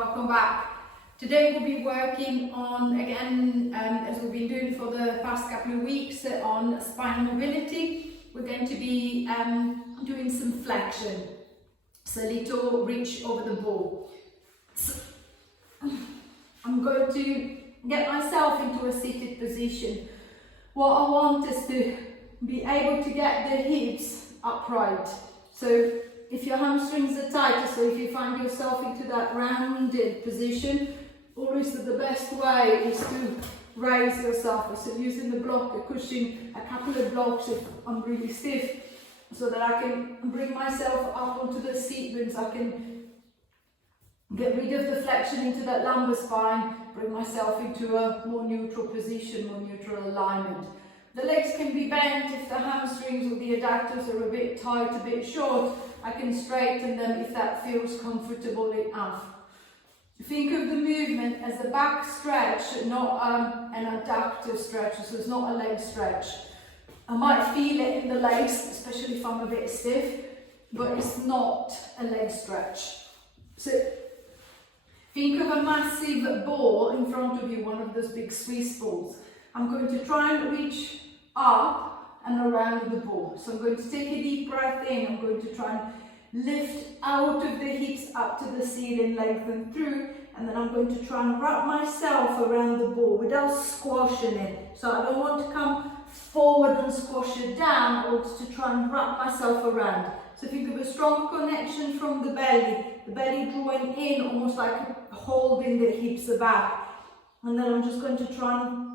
welcome back. Today we'll be working on, again, as we've been doing for the past couple of weeks, on spine mobility. We're going to be doing some flexion, so a little reach over the ball. So, I'm going to get myself into a seated position. What I want is to be able to get the hips upright. So if your hamstrings are tighter, so if you find yourself into that rounded position, always the best way is to raise yourself. So using the block, a cushion, a couple of blocks if I'm really stiff, so that I can bring myself up onto the seat bones. I can get rid of the flexion into that lumbar spine, bring myself into a more neutral position, more neutral alignment. The legs can be bent if the hamstrings or the adductors are a bit tight, a bit short. I can straighten them if that feels comfortable enough. Think of the movement as a back stretch, not an adductor stretch, so it's not a leg stretch. I might feel it in the legs, especially if I'm a bit stiff, but it's not a leg stretch. So think of a massive ball in front of you, one of those big Swiss balls. I'm going to try and reach up and around the ball. So I'm going to take a deep breath in. I'm going to try and lift out of the hips up to the ceiling, lengthen through, and then I'm going to try and wrap myself around the ball without squashing it. So I don't want to come forward and squash it down, I want to try and wrap myself around. So think of a strong connection from the belly drawing in, almost like holding the hips back. And then I'm just going to try and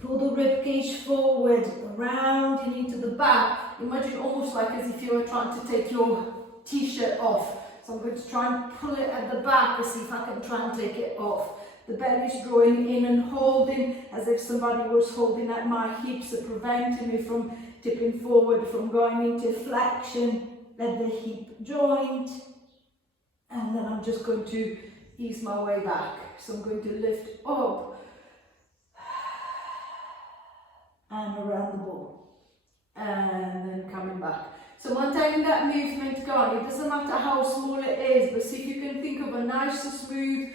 pull the rib cage forward, around and into the back. Imagine almost like as if you were trying to take your t-shirt off. So I'm going to try and pull it at the back to see if I can try and take it off. The belly's drawing in and holding, as if somebody was holding at my hips, preventing me from tipping forward, from going into flexion at the hip joint. And then I'm just going to ease my way back. So I'm going to lift up and around the ball, and then coming back. So maintaining that movement going. It doesn't matter how small it is, but see if you can think of a nice smooth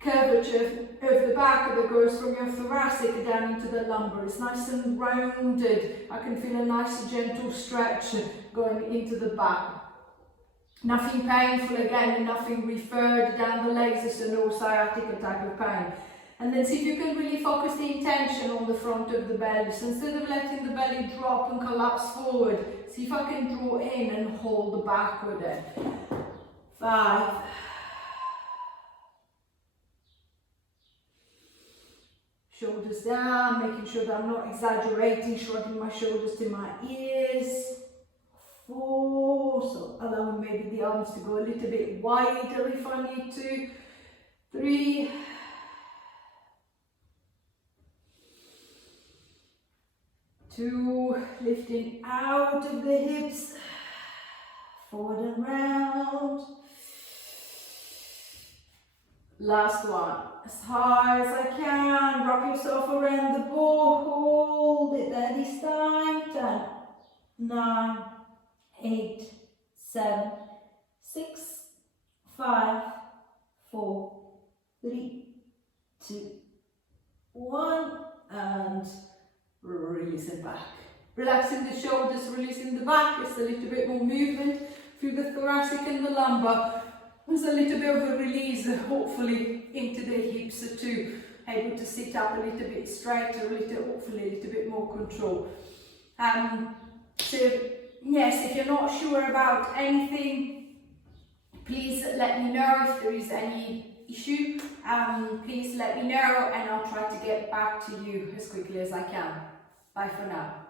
curvature of the back that goes from your thoracic down into the lumbar. It's nice and rounded. I can feel a nice gentle stretch going into the back. Nothing painful again, and nothing referred down the legs, so no sciatica type of pain. And then see if you can really focus the intention on the front of the belly. So instead of letting the belly drop and collapse forward, see if I can draw in and hold back with it. 5. Shoulders down, making sure that I'm not exaggerating, shrugging my shoulders to my ears. 4, so allowing maybe the arms to go a little bit wider if I need to. 3. 2, lifting out of the hips, forward and round. Last one, as high as I can, wrap yourself around the ball, hold it there this time. 10, 9, 8, 7, 6, 5, 4, 3, 2, 1, and release it back. Relaxing the shoulders, releasing the back. It's a little bit more movement through the thoracic and the lumbar. There's a little bit of a release, hopefully, into the hips too. Able to sit up a little bit straighter, hopefully a little bit more control. So yes, if you're not sure about anything, please let me know. If there is any issue, please let me know, and I'll try to get back to you as quickly as I can. Bye for now.